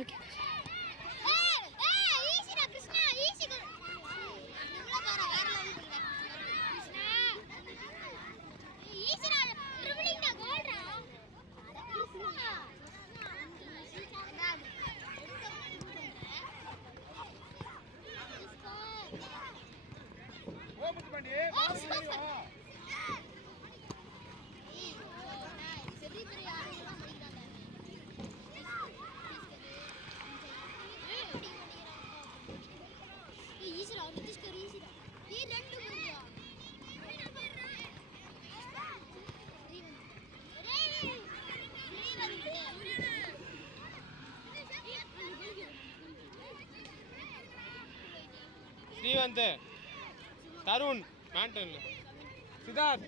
Okay. ஸ்ரீவந்த், Tarun மேண்டன்ல, Siddharth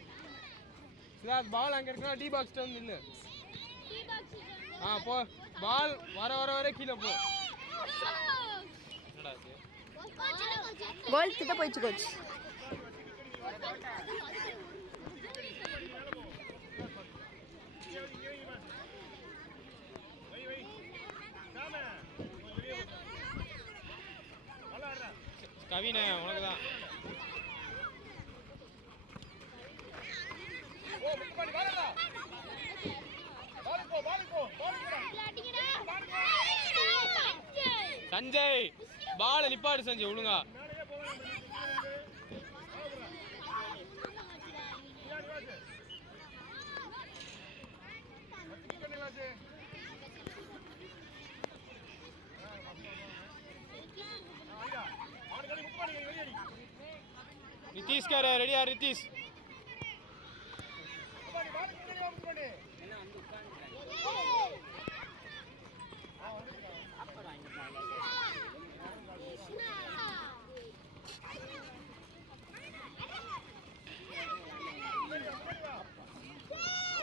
பால் அங்கே இருக்கா, D box வந்து நில்லு. போ, பால் வர வர வர கீழே போ. என்னடா இது? கோல் கிட்ட போயிச்சு கோச். கவினே உனக்கு தான். சஞ்சய் பால் நிப்பாடு சஞ்சய் ஒழுங்கா. நிதிஷ் கர ரெடியா? நிதிஷ்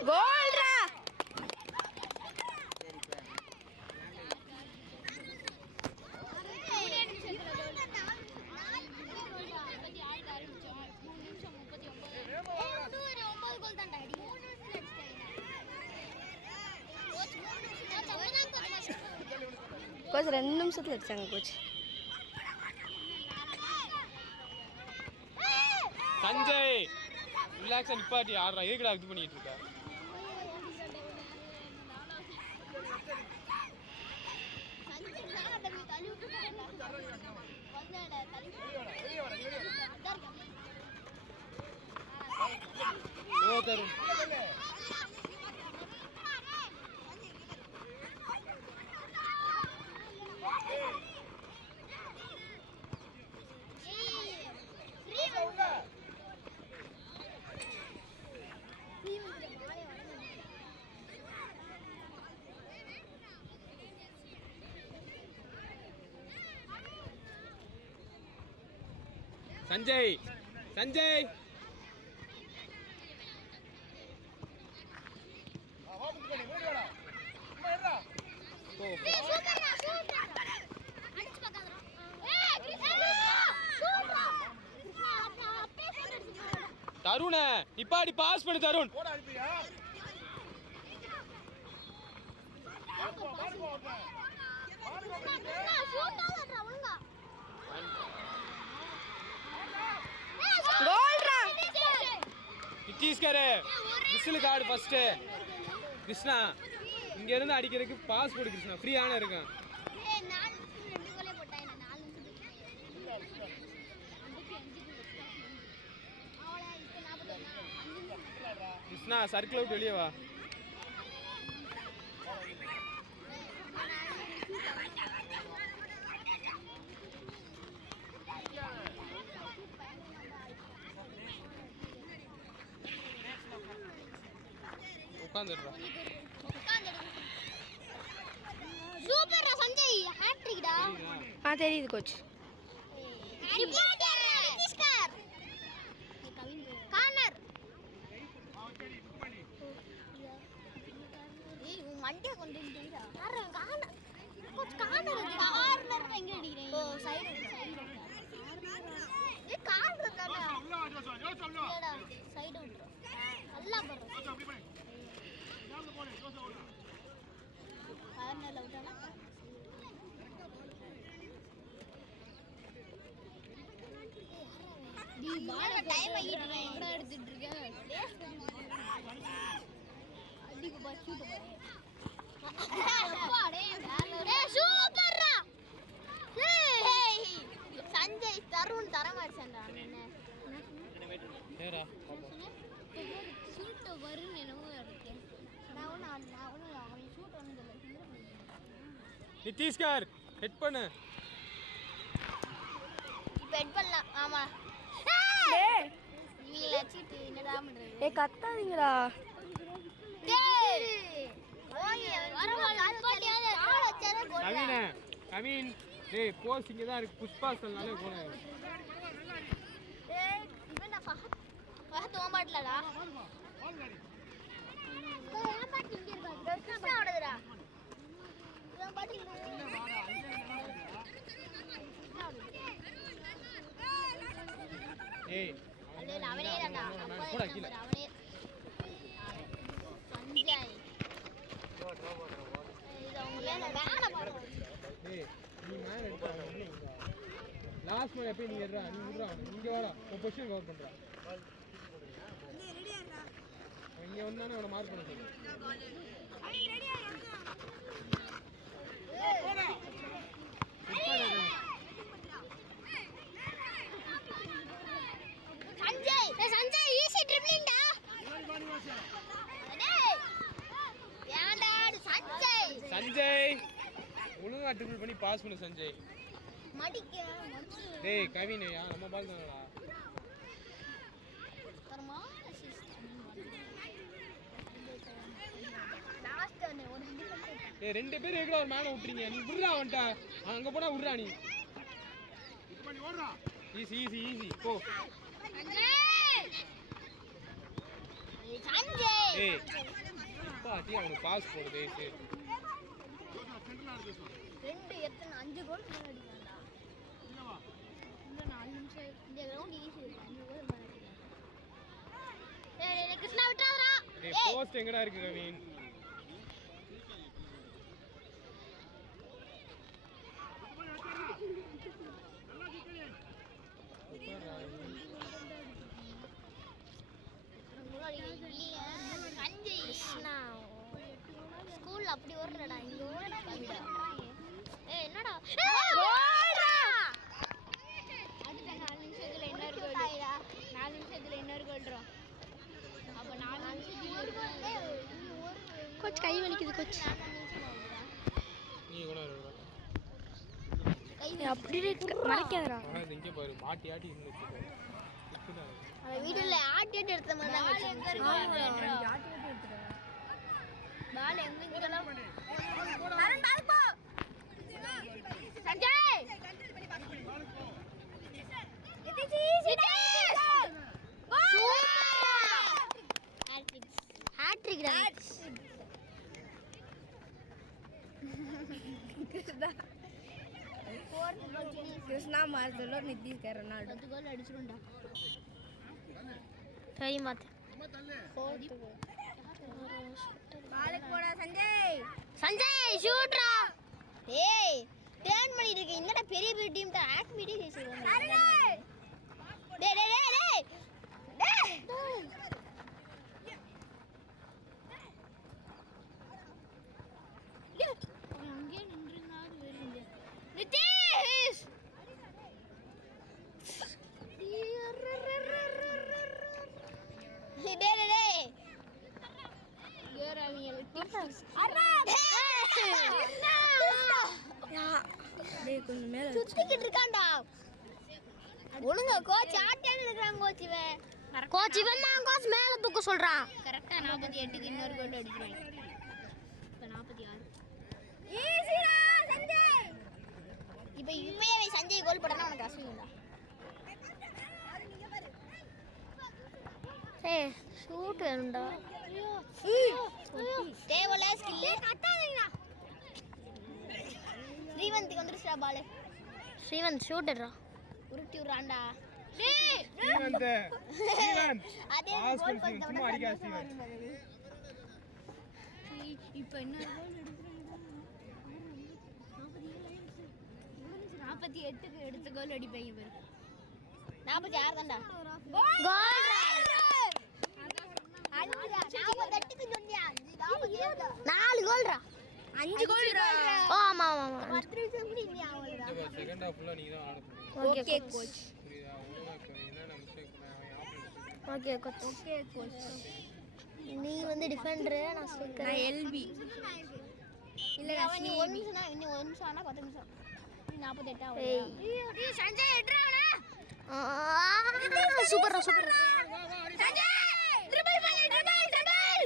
கோல்ரா. கோச் 2 நிமிஷத்துல அடிச்சாங்க கோச். சஞ்சய் ரிலாக்ஸா நிப்பாட்டி ஆடுறா. எதுக்குடா இது பண்ணிட்டு இருக்க? ஓ தருண் சஞ்சய் சஞ்சய் தருண நிப்பாடி பாஸ் பண்ணு தருண். நிதிஷ்கரு விசிலுக்கு ஆடு ஃபர்ஸ்ட். கிருஷ்ணா இங்க இருந்து அடிக்கிறதுக்கு பாஸ் போடு கிருஷ்ணா, ஃப்ரீயான இருக்கும். கிருஷ்ணா சர்க்கிள் அவுட் வெளியே வா. உட்காந்துடுறா. சூப்பர்டா சஞ்சய், ஹேட்ரிக்டா. தெரியுது கோச். கார்னர். ஏய் உன் மண்டியா கொண்டு வந்துடா. கார்னர். கோச் கார்னர் கார்னர் எங்க அடிக்கிறீங்க? ஓ சைடு சைடு. ஏய் கார்னர் தான. இல்லடா சைடு விட்டு. நல்லா போடு. அப்படி பண்ணு. யாரல போடு. ஜோசா ஓடு. கார்னர்ல விட்டானா? டைம் ஆகிட்டு எங்கடா எடுத்துட்டு இருக்க அடிக்கு பா ஷூட் சூப்பர்ரா ஏய் சஞ்சய் தருண் தரமாட்டேன்டா என்ன ஏறா ஷூட் வருன்னு என்னமோ இருக்கு நான் அவன் ஷூட் வந்ததில்ல நிதிஷ்கர் ஹெட் பண்ணு இப்போ ஹெட் பண்ணலாம் ஆமா டேய் இவங்கள வச்சிட்டு என்னடா பண்றது ஏய் கத்தாதீங்கடா. டேய் ஓய் வரவா பாட்டியால கால் வச்சாரே கவின் கவின் டேய் போஸ் இங்க தான் இருக்கு புஷ்பா சொன்னாலே போறேன் டேய் இவன் நான் ஃபஹத் ஓமாட்லடா ஏன் பாட்டி இங்க இருக்கா கிருஷ்ணா ஓடுதுடா இவன் பாட்டி ஏய் அல்ல அவனே தான்டா போடா கீழ அவனே சஞ்சய் இது அவங்க வேலை பாரு ஏய் நீ மேல எடுத்து லாஸ்ட் மேல போய் நீ ஏறா நீ விடுறா இங்க வாடா உன் பொசிஷன் கவர் பண்றா இங்க வந்தானே அவனை மார்க் பண்ண சொல்லு சஞ்சய் ஈஸி ட்ரிப்ளிங் டா டேய் ஏன்டா சஞ்சய் சஞ்சய் ஒழுங்கா ட்ரிபிள் பண்ணி பாஸ் பண்ணு சஞ்சய் மடிக்க டேய் கவின் யா நம்ம பால் தானடா கர்மா லாஸ்ட் ஒன்னு ஒரு டிஃபென்ஸ் ஏய் ரெண்டு பேர் எங்கடா ஒரு மேல விட்டுறீங்க நீ விடுறா வந்துட்டா அங்க போனா விடுறா நீ ஈஸி ஈஸி ஈஸி போ சஞ்சய் ஏய் பாட்டி அவனுக்கு பாஸ் போடு டேய் ரெண்டு எத்தனை 5 கோல் மேல அடிக்கலாம்டா இந்த 4 நிமிஷம் இந்த கிரவுண்ட் ஈஸி 5 கோல் மேல அடிக்கலாம் ஏய் கிருஷ்ணா விட்டுறாதடா டேய் போஸ்ட் எங்கடா இருக்கு கவின் சஞ்சய் கிருஷ்ணா ஸ்கூல்ல அப்படி ஓடுறடா இங்க ஓடுடா ஏய் என்னடா ஓடுடா அடுத்த 4 நிமிஷத்துல இன்னொரு கோல் 4 நிமிஷத்துல இன்னொரு கோல் ட்ரா அப்ப 4 நிமிஷத்துல ஒரு கோல் கோச் கை வலிக்குது கோச். நீ கூட வருடா ஏய் அப்படியே மறைக்காதடா. இங்க பாரு மாட்டி ஆட்டி இருந்துச்சு அந்த வீடியோல ஆட்டி எடுத்த மாதிரி தான் எங்க இருக்கு பால் எங்க இங்கலாம் தரன் பால் போ சஞ்சய் ஹேட்ரிக் கிருஷ்ணா மார்தலோ நிதிஷ்கர் ரொனால்டோ 10 கோல் அடிச்சிருண்டா சரி மாத்து பாலுக்கு போடா சஞ்சய். சஞ்சய் ஷூட்ரா டேய் டர்ன் பண்ணிட்டு இருக்க என்னடா பெரிய பெரிய டீம் டா ஆக்ட் மீடி செய்வாங்க டேய் டேய் டேய் டேய் அங்கே நின்றுனாரு வெளிய நிதிஷ் டேய் டேய் டேய் ஏறாவீங்க அரா டேய் கொஞ்சம் மேல சுத்திக்கிட்டு இருக்கான்டா ஒழுங்கா கோச் ஆட்டேன்னு இருக்கான் கோச் இவன் கோச் இவன் தான் கோச் மேல தூக்க சொல்றான் கரெக்ட்டா 48க்கு இன்னொரு கோல் அடிக்கிறான் இப்ப 46 ஈஸிடா சஞ்சய் இப்பவே சஞ்சய் கோல் போடனா உனக்கு அசிங்கம்டா ஏய் ஷூட் வேணும்டா தேவல ஸ்கில் கட்டாதீங்கடா ஸ்ரீவந்த்க்கு வந்துருச்சா பால் ஸ்ரீவந்த் ஷூட்டர்ரா உருட்டி விடுறான்டா டேய் ஸ்ரீவந்த் அதே பாஸ் கோல் பண்ணி சும்மா அடிக்காத ஸ்ரீவந்த் இப்போ என்ன கோல் எடுக்கறாங்க 48க்கு எடுத்த கோல் அடிப்பாங்க பாரு 46 தான்டா நாலு கோல்ரா 5 கோல்ரா. ஓ ஆமா ஆமா ஆமா 10 நிமிஷம் கூட இனி ஆவலடா. செகண்ட் ஹாஃப்ல நீங்க தான் ஆடணும். Okay coach. புரியுதா? உங்களுக்கு என்னென்ன மிஸ்டேக் பண்ணாங்க? Okay coach. Okay coach. நீ வந்து டிஃபெண்டர் நான் ஸ்ட்ரைக்கர். நான் எல்பி. இல்ல நீ 1 நிமிஷம் இன்னி 1 நிமிஷம் ஆனா 10 நிமிஷம். நீ 48 ஆகும். ஏய் சஞ்சய் எட்றானே. Super super. சஞ்சய் ட்ரிபிள் பண்ணு ட்ரிபிள்.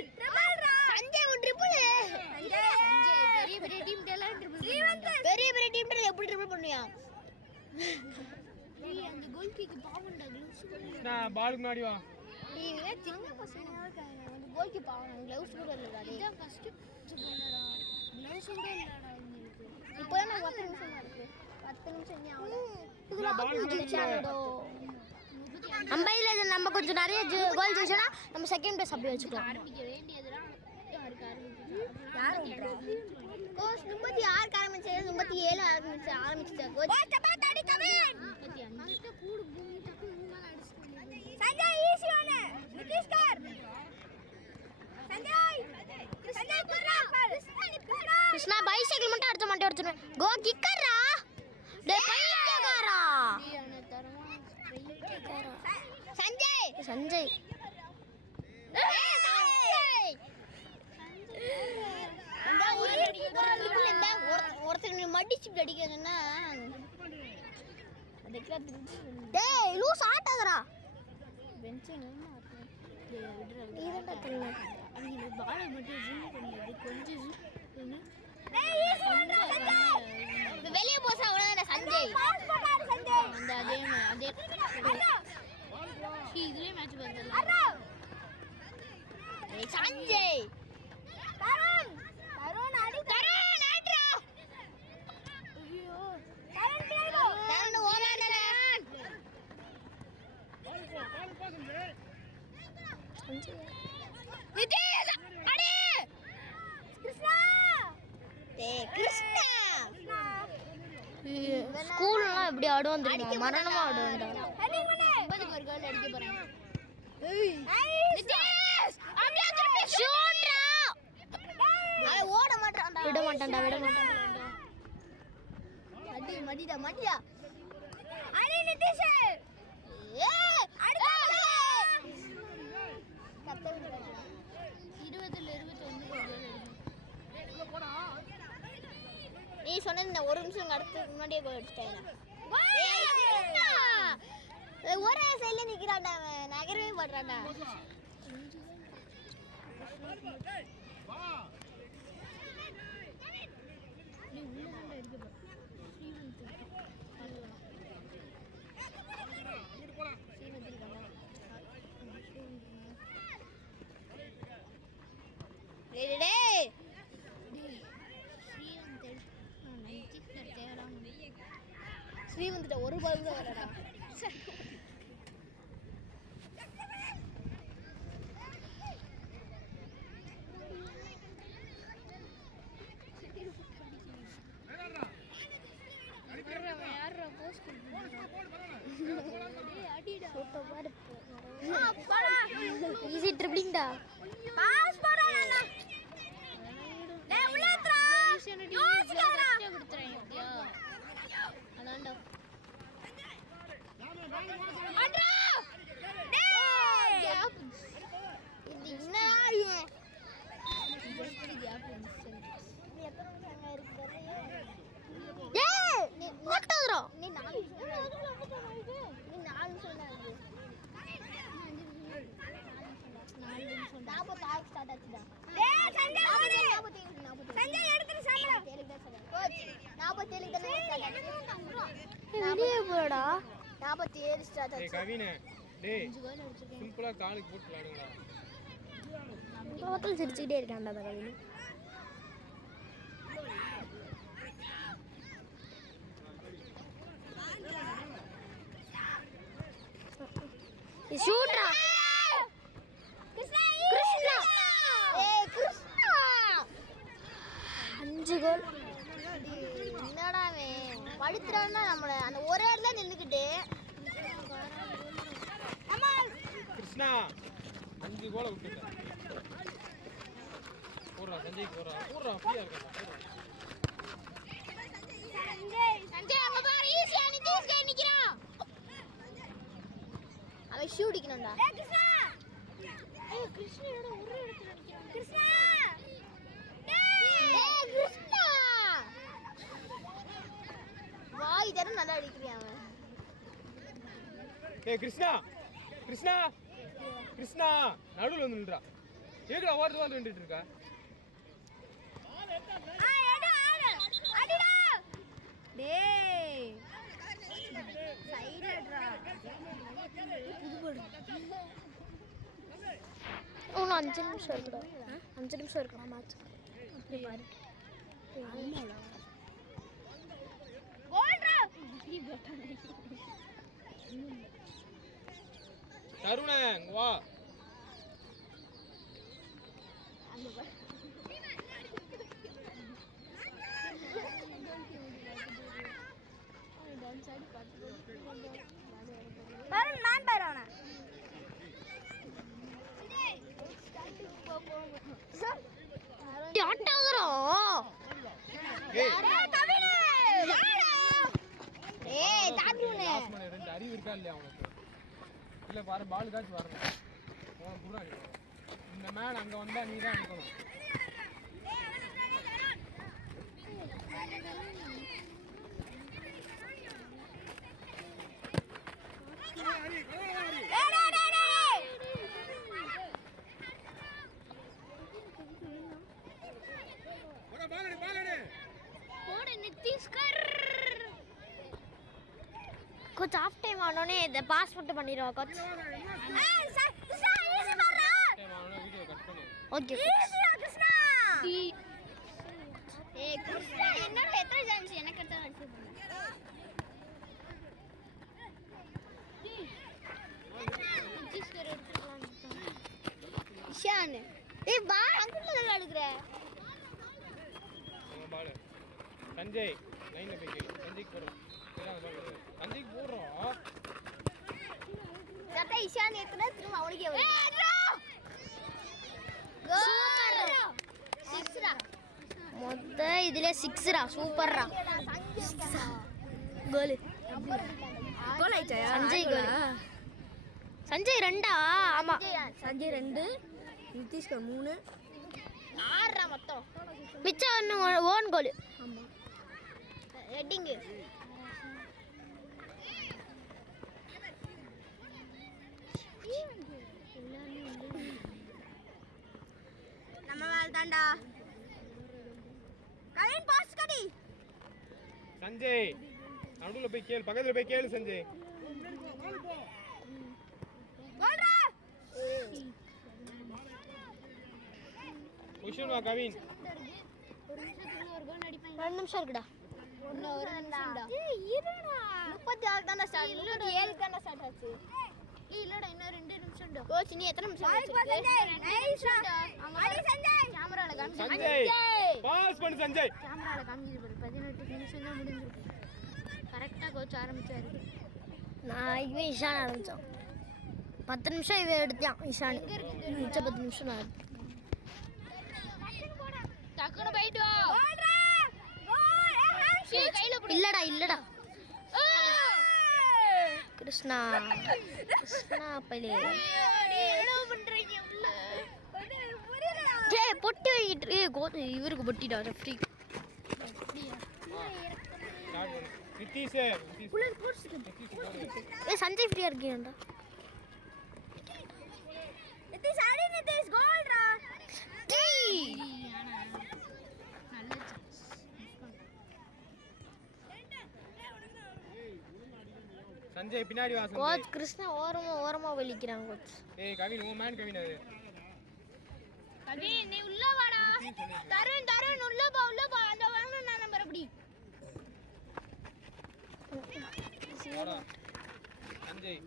சஞ்சய் ஒரு ட்ரிபிள். சஞ்சய் பெரிய டீம் டெல்லாம் ட்ரிபிள். பெரிய டீம் டெல்லாம் எப்படி ட்ரிபிள் பண்ணுவியா? நீ அந்த கோல் கிக் பாவண்டா க்ளவுஸ். நான் பாலுக்கு முன்னாடி வா. நீ சின்ன பசங்க இருக்காங்க. அந்த கோல் கிக் பாவம் க்ளவுஸ் கூட இல்லடா. இதான் ஃபர்ஸ்ட் பண்ணடா. க்ளவுஸ் கூட இல்லடா உங்களுக்கு. இப்போ என்ன 10 நிமிஷம் தான் இருக்கு. 10 நிமிஷம் நீ அம்பையில நம்ம கொஞ்சம் நிறைய கோல் ஜெயிச்சோம்னா நம்ம செகண்ட் பிளேஸ் அப்படியே வச்சுக்கலாம். ஆரம்பிக்க வேண்டியதுனா யாருக்கு ஆரம்பிச்சா? கோச் 36 ஆரம்பிச்சா 37 ஆரம்பிச்சா கோச். சப்பாத் அடி கமெண்ட். 35 கூடு பூமி டக்கு மேல அடிச்சு. சஞ்சய் ஈஸி ஒன்னு. நிதிஷ்கர். சஞ்சய் கிருஷ்ணா பைசைக்கிள் மட்டும் அடிச்ச மாட்டே அடிச்சறேன். கோ கிக்கர்ரா. டேய் பையக்காரா. சஞ்சய் சஞ்சய் ஏய் சஞ்சய் இந்த ஒரு ட்ரிபிள் இந்த ஒருத்தர் மடிச்சு அடிக்கிறதுன்னா அதுக்கு டேய் லூஸ் ஆட்டாதடா. பெஞ்ச் என்னமா ஆட்டு. டேய் விடுடா. நீதான் தட்டல. நீ பால் மட்டும் ஜூம் பண்ணி கொஞ்சம் ஜூம் டேய் ஈஸி வந்தா சஞ்சய். வெளிய போசா அவ்வளவுதான் சஞ்சய். பாஸ் பண்ணாரு சஞ்சய். அந்த அதே இதுலயே மேட்ச் பார்த்தல. ஏய் சஞ்சய். தருண் அடி தருண் ஆட்ரா. ஐயோ தருண் ஓடாதடா. நிதேஷ் அடி. கிருஷ்ணா. டேய் கிருஷ்ணா. ஸ்கூல்லாம் எப்படி ஆடுவான் தெரியுமா? மரணமா ஆடுவான்டா. ஹெடிங் பண்ணு. 50க்கு ஒரு கோல் அடிக்க போறேன். ஏய் நிதேஷ் அப்படியே திருப்பி ஷூட்ரா. அவ ஓட மாட்டான்டா. விட மாட்டான்டா. அடி மடிடா. அடி நிதேஷ். ஏய் அடி. கத்த விடுடா. 20ல 21 கோல் அடிக்க. போடா. நீ சொன்ன ஒரு நிமிஷம் அடுத்து முன்னாடியே கோல் அடிச்சிட்டேன். ஒரே சைடுல நிக்கிறான்டா அவன். நகரவே மாட்டான்டா. நீ உள்ள வந்து அடிக்க போ. டேய் ஸ்ரீவந்திட்ட ஒரு பால் கூட வரடா. யாரா போஸ்ட் அடிடா போட்டோ பாரு. ஈஸி ட்ரிப்ளிங்டா. பாஸ் போறானே. டேய் உள்ளேத்ரா. யோசிக்கறா. கொடுத்துறேன் எப்படியா. அதான்டா. அட்ரா. டேய் கேப். இது என்னடா இது? Just gap missing. நீ எத்தனை நிமிஷம் இருக்கு தெரியல. டேய் நீ நட்டதுடா. நீ 4 நிமிஷம் இருக்கு. நீ 4 நிமிஷம் தான் இருக்கு. 4 நிமிஷம். 46 ஸ்டார்ட் ஆச்சுடா. டேய் சஞ்சய் ஓடு. 47 சஞ்சய் எடுத்து சாமடா. 47 தான் சார். கோச் 47 தான ஸ்டார்ட் ஆச்சு. வெளிய போடா. 47 ஸ்டார்ட் ஆச்சு. டேய் கவினே. டேய் சிம்பிளா காலுக்கு போட்டு விளையாடுங்கடா. டோட்டல் சிரிச்சிட்டே இருக்கான்டா அந்த கவினே. ஷூட்ரா. கிருஷ்ணா. ஏய் கிருஷ்ணா. 5 கோல். என்னடா அவன் படுத்துறான்னா நம்மள அந்த ஒரே இடத்துல நின்னுக்கிட்டு. அம்மா கிருஷ்ணா 5 கோலை விட்டுட்டேன். போடுறா சஞ்சய் போடுறா ஃப்ரீயா இருக்கா. சஞ்சய் அங்க பாரு ஈஸியா நிதிஷ் கை நிக்கிறான். அவன் ஷூ அடிக்கணும்டா. கிருஷ்ணா கிருஷ்ணனோட ஒரு இடத்துல நிக்கிறான். கிருஷ்ணா கிருஷ்ணா வாய் தர நல்லா அடிக்கிறான் அவன். கிருஷ்ணா நடுவுல வந்து நின்றா. ஏகடா ஓடுது நின்னுட்டு இருக்கா. அடிடா டேய் சைடுடா புதுபடு. இன்னும் 5 நிமிஷம் இருக்குடா. 5 நிமிஷம் இருக்குடா மேட்ச். அப்படி பாரு. கோல்ரா தருணன் வா. பாரு நான் பாரு அவன. ஆட்டாதறோ. ஏய் கவினே வாடா. ஏய் தாத்துனே லாஸ்ட் ரெண்டு அறிவு இருக்கா இல்லையா அவனுக்கு? இல்ல பாரு பால் காட்சி வரணும். அவன் புறா அடிக்கணும். இந்த மேன் அங்க வந்தா நீ தான் அடிக்கணும். போடு நிதிஷ்கர். கோச் ஆஃப் டைம் ஆனோனே இத பாஸ் மட்டும் பண்ணிடுவா கோச். கிருஷ்ணா ஈஸி பாரு. வீடியோ கட் பண்ணு. ஓகே ஈஸியா கிருஷ்ணா. ஏய் கிருஷ்ணா என்னடா எத்தனை சான்ஸ் எனக்கு எடுத்தா அடிச்சு போடு. நிதிஷ்கர் எடுத்துக்கலாம். ஷான் ஏய் பால் அங்கல விளையாடுற. பால் சஞ்சய் லைன்ல போய் கேளு. சஞ்சய்க்கு போறோம். சஞ்சய்க்கு போறோம். கரெக்ட்டா ஈஷான் ஏத்துனா திரும்ப அவனுக்கே வருது. சூப்பர் 6ரா. மொத்த இதுல 6ரா. சூப்பர்ரா. கோல். கோல் ஆயிச்சா? சஞ்சய் கோல். சஞ்சய் 2ஆ? ஆமா. சஞ்சய் 2 நிதிஷ்கர் 3 6ரா மொத்தம். மிச்சம் ஓன் கோல். ஆமா. ஹெட்டிங். நம்ம மேல தான்டா. கவின் பாஸ் கடி. சஞ்சய் நடுவுல போய் கேளு. பக்கத்துல போய் கேளு சஞ்சய். கோல்ரா. பொசிஷன் வா கவின். ஒரு நிமிஷத்துக்கு ஒரு கோல் அடிப்பாங்க. 2 நிமிஷம் இருக்குடா. இன்னும் ஒரு நிமிஷம்டா. ஏய் இருடா. 36 தான ஸ்டார்ட். 37 தான ஸ்டார்ட் ஆச்சு. இல்லடா இன்னும் 2 நிமிஷம்டா. கோச் நீ எத்தனை நிமிஷம் பால் சஞ்சய். நைஸ்டா. அடி சஞ்சய். கேமரால காமி. சஞ்சய் பாஸ் பண்ணு சஞ்சய். கேமரால காமிக்குது பாரு. 18 நிமிஷம் தான் முடிஞ்சிருக்கு. கரெக்ட்டா கோச் ஆரம்பிச்சாரு. நான் இவன் இஷான் ஆரம்பிச்சான். 10 நிமிஷம் இவன் எடுத்தான் இஷான். மிச்சம் 10 நிமிஷம் நான் எடுத்தேன். டக்குனு போயிட்டு வா. கோல்ரா. கோல். கையில புடி. இல்லடா. கிருஷ்ணா பைலே. என்ன பண்றீங்க உள்ள? டேய் பொட்டி வைக்கிட்டு. ஏய் கோச் இவருக்கு பொட்டிடா ரெஃப்ரி. நிதிஷ் ஏய் சஞ்சய் ஃப்ரீயா இருக்கீங்கடா. நிதிஷ் அடி நிதிஷ் கோல்ரா. சஞ்சய் பின்னாடி வா சஞ்சய். கோச் கிருஷ்ணா ஓரமா வெளிக்கிறாங்க கோச். ஏய் கவின் ஓ மேன் கவின் அது. கவின் நீ உள்ள வாடா. தருண் உள்ள போ அந்த வாங்க நான் நம்பர் அப்படி. வாடா. சஞ்சய்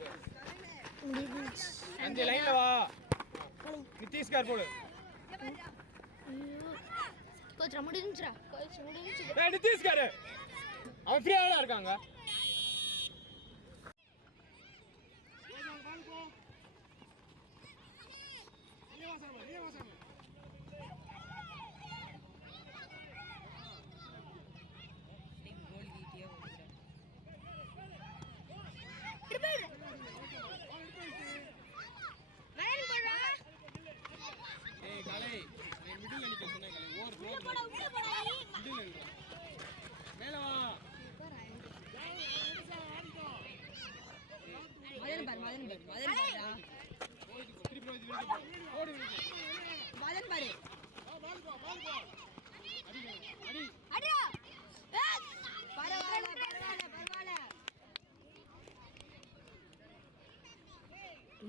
போ. சஞ்சய் லைன்ல வா. நிதிஷ் கார் போடு. கோச் முடிஞ்சுடா. கோச் முடிஞ்சு. ஏய் நிதிஷ் கார். அவன் ஃப்ரீயா இருக்காங்க. இடியில இல்ல. மேல வா. திருப்பி ஓடி பாரு. அடி. அடியா பரவாயில்ல.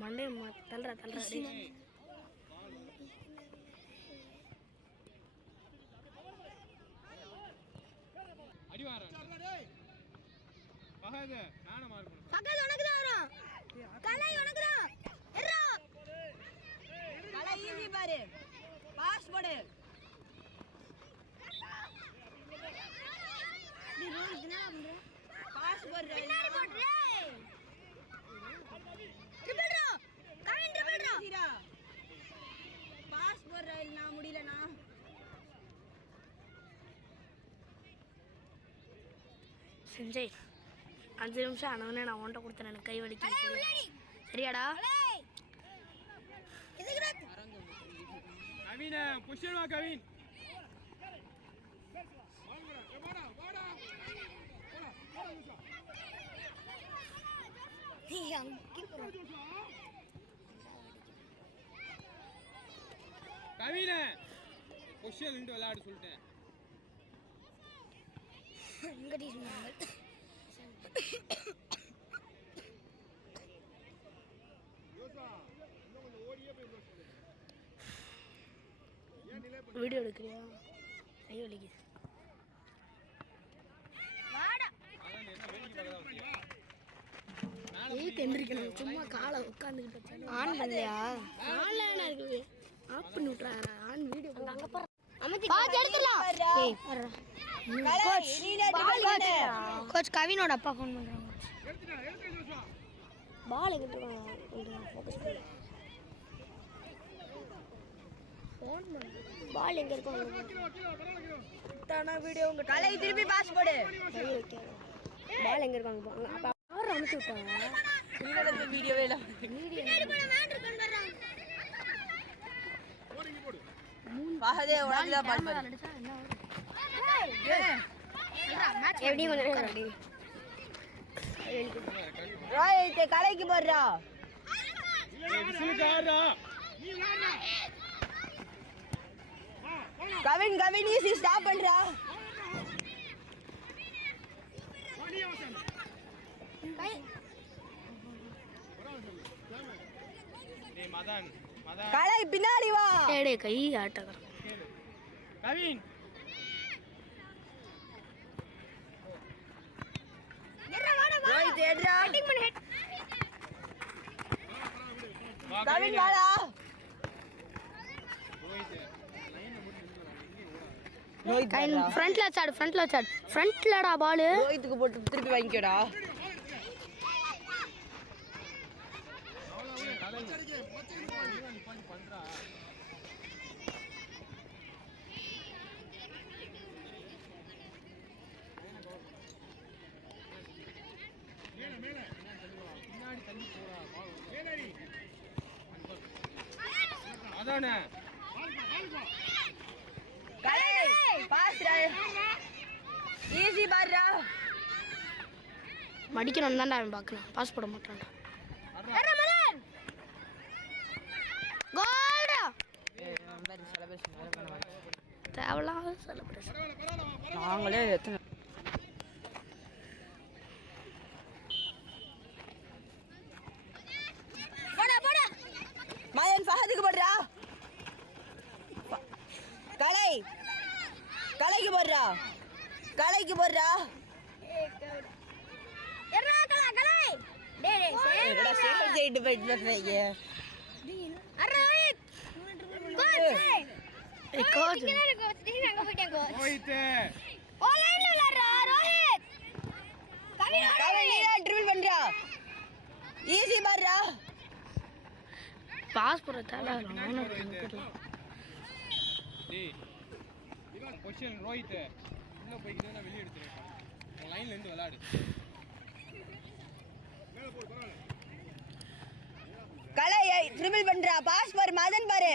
மண்டே தள்ளுறா அடி வாரா. பகாது நானே மார்க் பண்ணு. பக்கத்துல உனக்கு தான் வரும் கலை உனக்கு தான் எர்ரா கலை ஈஸி பாரு. பாஸ் போடு. நீ ரோஹித் என்ன பண்ற பாஸ் போடு. பின்னாடி போடுறே triple row Kavin triple row ஈஸிடா. பாஸ் போடுற நான் முடியலனா. செஞ்சேன் 5 நிமிஷம் ஆனவனே நான் உன்ட்ட கொடுத்தேன். எனக்கு கை வலிக்குது. கலை உள்ளடி சரியாடா? கலை இதுக்கு கவின் பொசிஷன் வா கவின். நீ அங்க கவின் பொசிஷன் நின்று விளையாடு சொல்லிட்டேன். எங்க டீச்சர் வீடியோ எடுக்கிறியா? கை வலிக்குது. வாடா எந்திரிக்கணும். சும்மா காலை உட்காந்துக்கிட்டு ஆன் பண்ணலையா? ஆன்லைனா இருக்குது. ஆஃப் பண்ணி விட்றாங்க. ஆன் வீடியோ அங்க பாரு. பாத்து எடுத்துடலாம் ஏய் பாரு. கோச் நீனே ட்ரிபிள் பண்ணு. கோச் கவினோட அப்பா ஃபோன் பண்றாங்க. பால் எங்க இருக்காங்க? ஃபோக்கஸ் பண்ணு. ஃபோன் பண்ணு. பால் எங்க இருக்காங்க? தானா வீடியோ உங்க கலை திருப்பி பாஸ் போடு. கை வைக்க. பால் எங்க இருக்காங்க? அப்ப அவர் அனுப்பி விட்டாங்க. இன்னொரு வீடியோவே இல்ல. பாஹதே உனக்கு தான் பால் பாரு. அடிச்சா என்ன ஆகும்? எப்படி ரெடி. ரோஹித் கலைக்கு போடுறா. விசிலுக்கு ஆடுறா. கவின் ஈஸி ஸ்டாப் பண்றா. டேய் மதன் கலை பின்னாடி வா. ஏடே கை ஆட்டற. கவின் ரோஹித் ஏட்ரா. வா கவின் வாடா. ரோஹித் கை ஃப்ரண்ட்ல சாடு. ஃப்ரண்ட்லடா பால். ரோஹித்துக்கு போட்டு திருப்பி வாங்கிக்கடா. பண்றா. பின்னாடி தள்ளி போடா. அதானே கலை பாஸ் ரா. ஈஸி பாருடா. மடிக்கணும் தான்டா அவன் பார்க்கலாம். பாஸ் போட மாட்டான்டா. கோல்டா. தேவலாத செலிப்ரேஷன். நாங்களே எத்தனை மயன் ஃபஹதுக்கு போடுறா. கலைக்கு போடுறா. எர்ரா கலை டேய் என்னடா சேவ் செய்து போயிட்டு இருக்கீங்க. ரோஹித் கோச் அங்க போயிட்டேன் கோச் ரோஹித் ஆன்லைன்ல விளையாடுறா ரோஹித் கவின் நீடா ட்ரிபிள் பண்றா. ஈஸி பாருடா. பாஸ் போட தேவை. நானும் தெரியல. டேய் பொசிஷன் ரோஹித் உள்ள போய்க்கிட்டே வெளிய எடுத்துறேன். லைன்ல இருந்து விளையாடு. கலை ட்ரிபிள் பண்றா. பாஸ் பாரு. மதன் பாரு.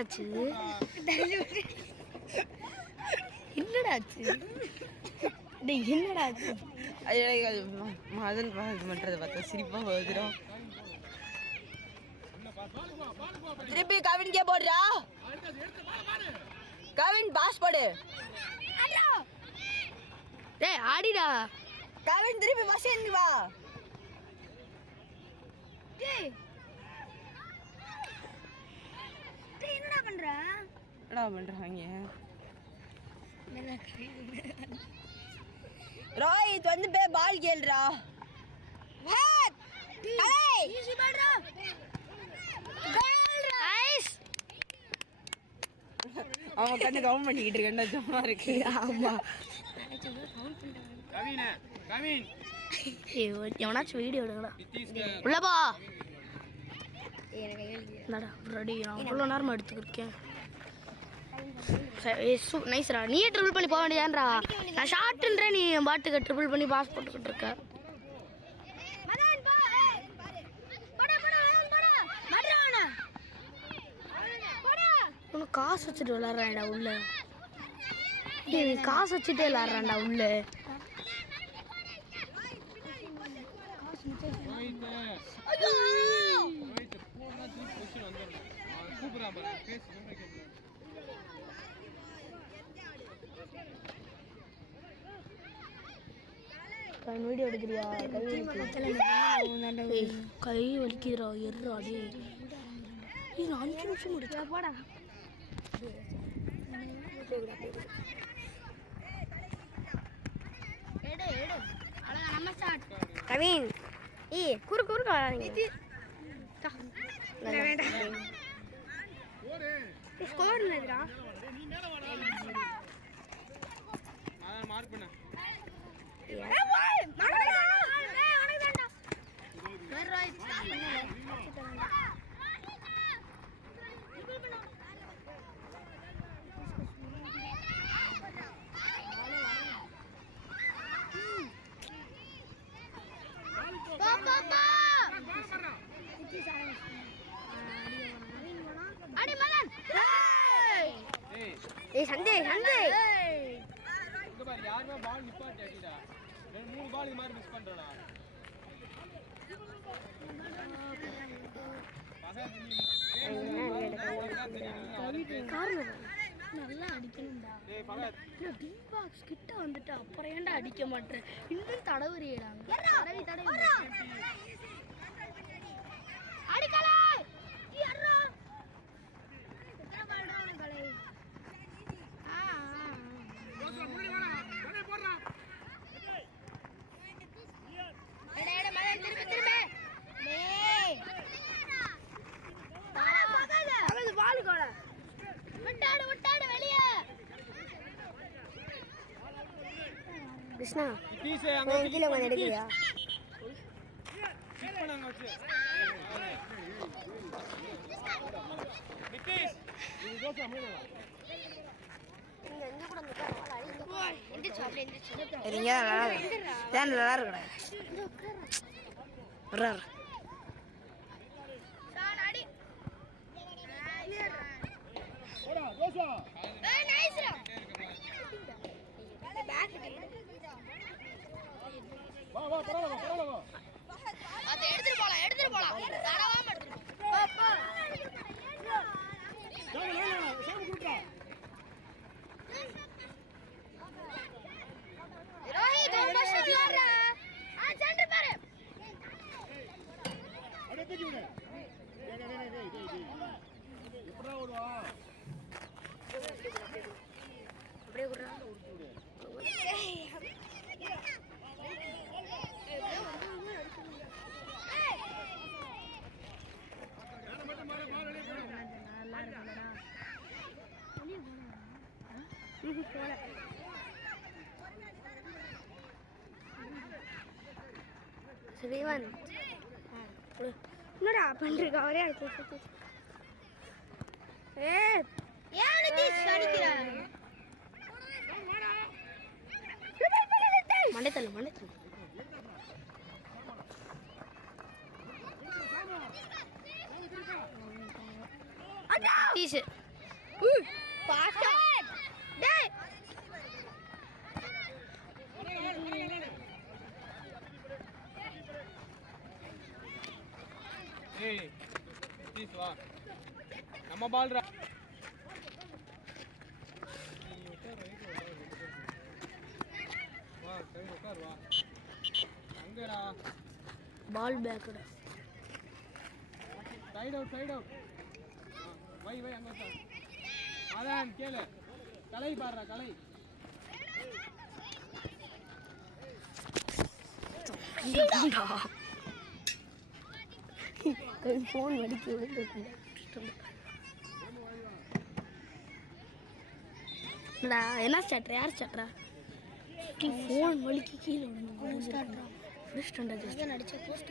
ஆச்சு என்னடா ஆச்சு டேய் என்னடா ஆச்சு மதன் பண்றதை பார்த்தா சிரிப்பா வருதுடும். திருப்பி கவின்கே போடுறா. கவின் பாஸ் போடு. டேய் ஆடிடா. கவின் திருப்பி பஸ் ஏறி வா. டேய் என்னடா பண்ற? என்னடா பண்றாங்க? ரோஹித் வந்து பே பால் கேளுடா. ஈஸி பால்டா. ஐஸ் அவன் கண்ணு கவுண்ட் பண்ணிக்கிட்டு இருக்கேன்டா சும்மா இருக்கு. ஆமா கவின் கவின் எவனாச்சும் வீடியோ எடுக்கடா. உள்ளப்பா என்னடா ரெடி நான் இவ்வளோ நேரமாக எடுத்துக்கிருக்கேன். நைஸ்ரா நீயே ட்ரிபிள் பண்ணி போக வேண்டியதான்றா. நான் ஷார்ட்ன்றேன் நீ பாட்டுக்கு ட்ரிபிள் பண்ணி பாஸ் போட்டுக்கிட்டு இருக்க. மதன் பா. போடா போடா போடா. மட்றானா. போடா. உனக்கு காசு வச்சுட்டு விளாட்றான்டா உள்ள. டேய் நீ காசு வச்சுட்டே விளாட்றான்டா உள்ள. ஐயோ. கூப்பிடுறான் பாரு பேசு. வீடியோ எடுக்கிறியா? கை வலிக்குதுடா எர்றா டே. இது 5 நிமிஷம் முடிச்சா போடா. எடு எடு. அழகா நம்ம ஸ்டார்ட். கவின் குறுக்கு வராதீங்க. வேண்டாம். ஸ்கோர் என்னடா? நான் மார்க் பண்ண. சஞ்சய் இங்க பாரு யாருமே பால் நிப்பாட்டி அடிடா. 3 பால் இந்த மாதிரி மிஸ் பண்றடா. நல்லா அடிக்கணும்டா. டேய் பகத் டி பாக்ஸ் கிட்ட வந்துட்டு அப்புறம் ஏன்டா அடிக்க மாட்டேன்? இன்னும் தடவுறியேடாங்க. தடவி அடிக்கலை. ஏறா. எத்தனை பால்டா உனக்கு கலை? யோசா முன்னாடி வாடா. கண்ணே போடுறா. எடே மதன் திரும்ப. டேய். பாலா பகல. அது பால் கோல. விட்டாடு வெளியே. கிருஷ்ணா பீஸே அங்க உன் கீழ வந்து எடுக்கறியா? கிக் பண்ணாங்க வச்சு. நிதிஷ் இது யோசா முன்னாடி வா. எந்திரிச்சு அப்படியே எந்திரிச்சு. நீங்க தான் நல்லா இருக்குடா. வர்றாரு. சான் அடி. போடா யோசா. ஏய் நைஸ்ரா. பேக் வா பரவாயில்லை. அத எடுத்துட்டு போலாம். தரவாம எடுத்துட்டு போ. சாமி குடுடா. ரோஹித் ரொம்ப ஸ்ட்ராங்கா. சென்டர் பாரு. அட தூக்கி விடு. டேய். எப்படா ஓடுவா? அப்படியே குறா. சிவன் என்னடா பண்றீங்க? ஒரே ஏன் நிதிஷ் அடிக்கிற? மண்டைத்தல் நிதிஷ் பாஸ்டா டேய் ஏய் ப்ளீஸ் வா நம்ம பால்ரா வா சரி உட்கார் வா அங்கடா பால் பேக்கடா சைடு அவுட் வை அங்க உட்கார் அதான் கேளு கலை பாடுறா கலை ஃபோன் வடிக்க என்ன ஸ்டார்டர் யார் ஸ்டார்டரா ஃபோன் வலிக்கு கீழே விழுந்து நடிச்ச போஸ்ட்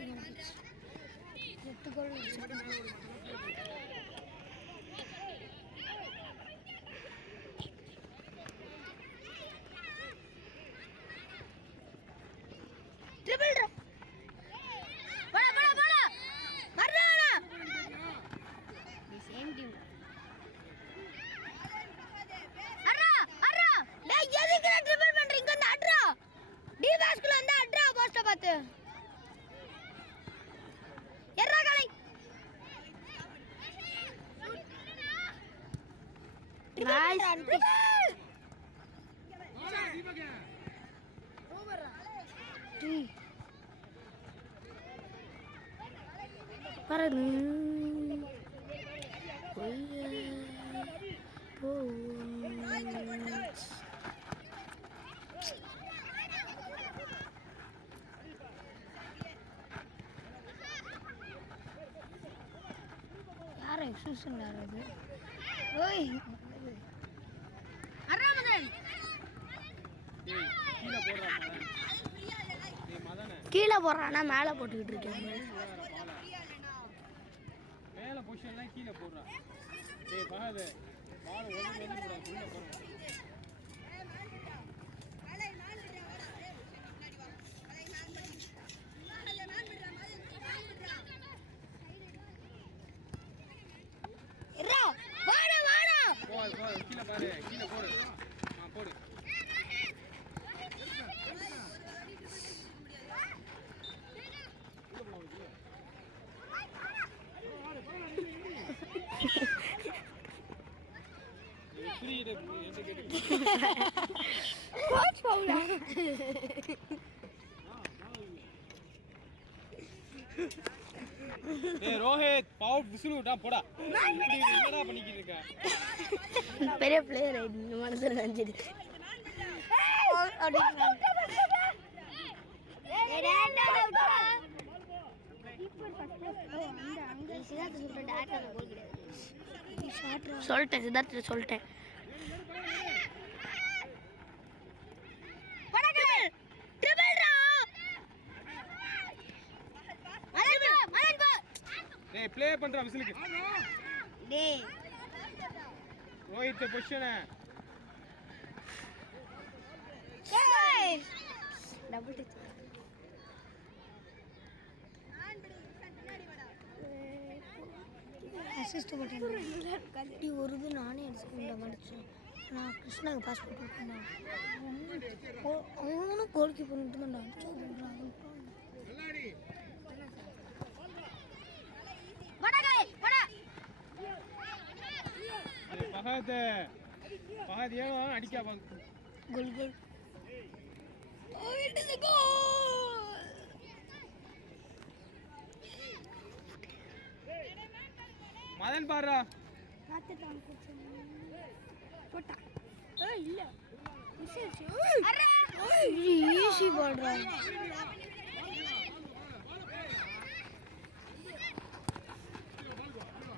யார எக்ஸ்பிரஷன் யாராவது ஓய் அரமதன் கீழே போடுறானா மேலே போட்டுக்கிட்டு இருக்கேன் மேலே பொசிஷன்லாம் கீழே போடுறா டேய் பாரு பால் ஒழுங்கு வந்து உள்ள போறோம் கீழே பாரு கீழே போடு போடு ரோஹித் பவுட் விசிலுடா போடா என்னடா பண்ணிக்கிட்டு இருக்க பெரிய பிளேயர் இந்த மனசுல நினைச்சிட்டு சொல்லிட்டேன் சித்தார்த்த சொல்லிட்டேன் டேய் ப்ளே பண்ற விசிலுக்கு டேய் ரோஹித் பொசிஷன் ஏய் டபுள் டச் அசிஸ்ட் போட்டேன் டி ஒரு இது நானே அடிச்சுட்டேன் மடிச்சேன் நான் கிருஷ்ணாக்கு பாஸ் போட்டுருக்கேன் அவனும் கோல் கீப்பர் மட்டும் தான் அடிச்சு பகத் ஏவா அடிக்கா பாக்கு கோல் கோல் oh it is a goal Madan பாருடா பாத்துட்டான் போடா ஏய் இல்ல மிஸ் அரே ஈஸி பாடுறா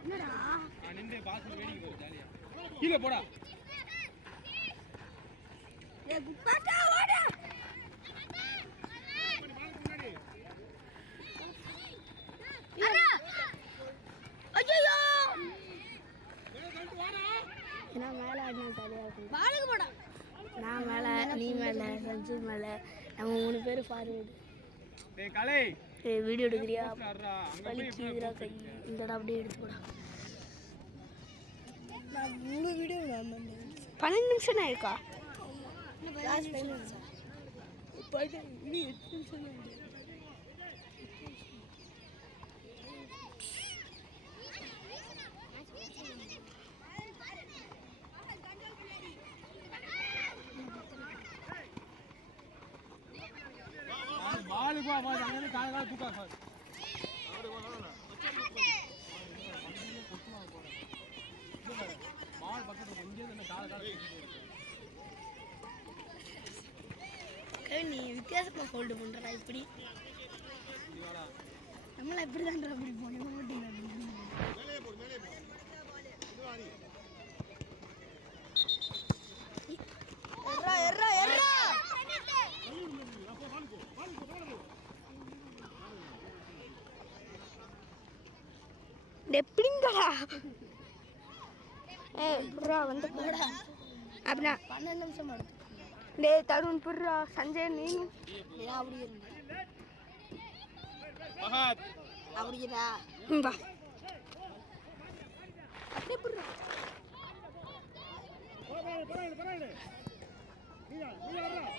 என்னடா நின்னு பாஸ் வேடிக்கை வர ஜாலியா கீழ போடா ஏ குப்பாடா ஓடு அரே ஐயோ நான் மேல ஆடினா ஜாலியா இருக்கும் பாலுக்கு போடா நான் மேல நீ மேல சஞ்சு மேல நம்ம மூணு பேர் ஃபார்வர்ட் டேய் கலை ஏய் வீடியோ எடுக்கறியா வலிக்குதுடா கை இந்தடா அப்படியே எடுத்து போடா நான் முழு வீடியோ 12 நிமிஷம் தான் இருக்கா லாஸ்ட் 5 நிமிஷம் இப்போ இனி 8 நிமிஷம் தான் இருக்கு. பாலுக்கு வா பால் அங்கே கால தூக்கா சார் பால் பக்கத்துல கொஞ்சம் இந்த கால நீ வித்தியாசமா ஹோல்டு பண்றா இப்படி நம்மள இப்படி தான் அப்படி போனோம் மட்டும் எர்ரா எர்ரா எர்ரா எப்படிங்கடா புறா வந்து போடா அப்படின்னா 12 நிமிஷம் எடுத்து டேய் தருண் புறா சஞ்சய் நீனு அப்படி இருங்க மஹத் அப்படிடா வா அப்படியே புறா பரவாயில்லை நீ யாரா